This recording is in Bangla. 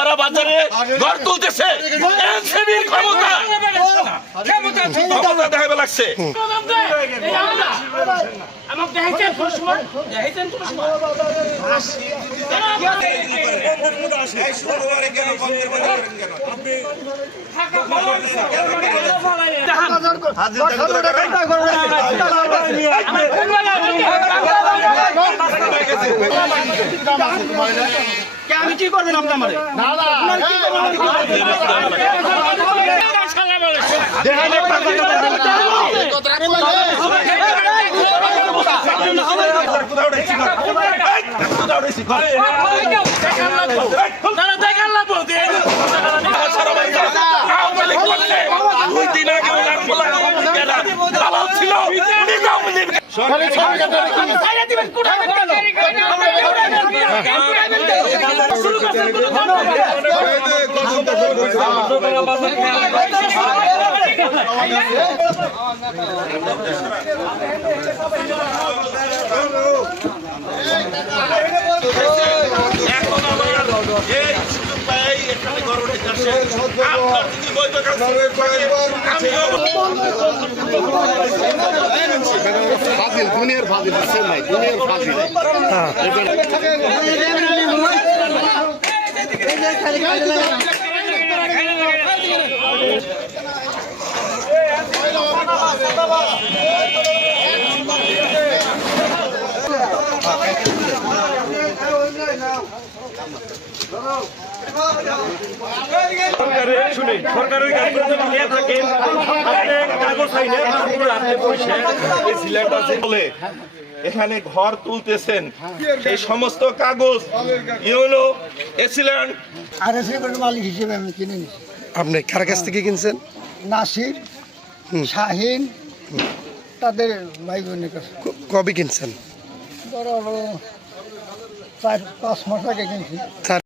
কাঁচাপাড়া বাজারে ঘর তুলতেছে। এনসিবির ক্ষমতা। ক্ষমতা দেখাবে লাগছে। আমাকে আমি কি করবেন আপনি আমারে পোলা গেলা দালাল ছিল ফাজিল দুনিয়ার ফাজিল নাই দুনিয়ার ফাজিল সরকারের শুনে সরকারের কাজ করতে থাকেন বলে এখানে ঘর তুলতেছেন সেই সমস্ত কাগজ ইউনো এসিল্যান্ড আর মালিক হিসেবে আমি কিনে নিছি। আপনি কার কাছ থেকে কিনছেন? নাসির শাহিন তাদের ভাই বোনের কাছে কবে কিনছেন? ধরো হলো চার পাঁচ মাস আগে কিনছি।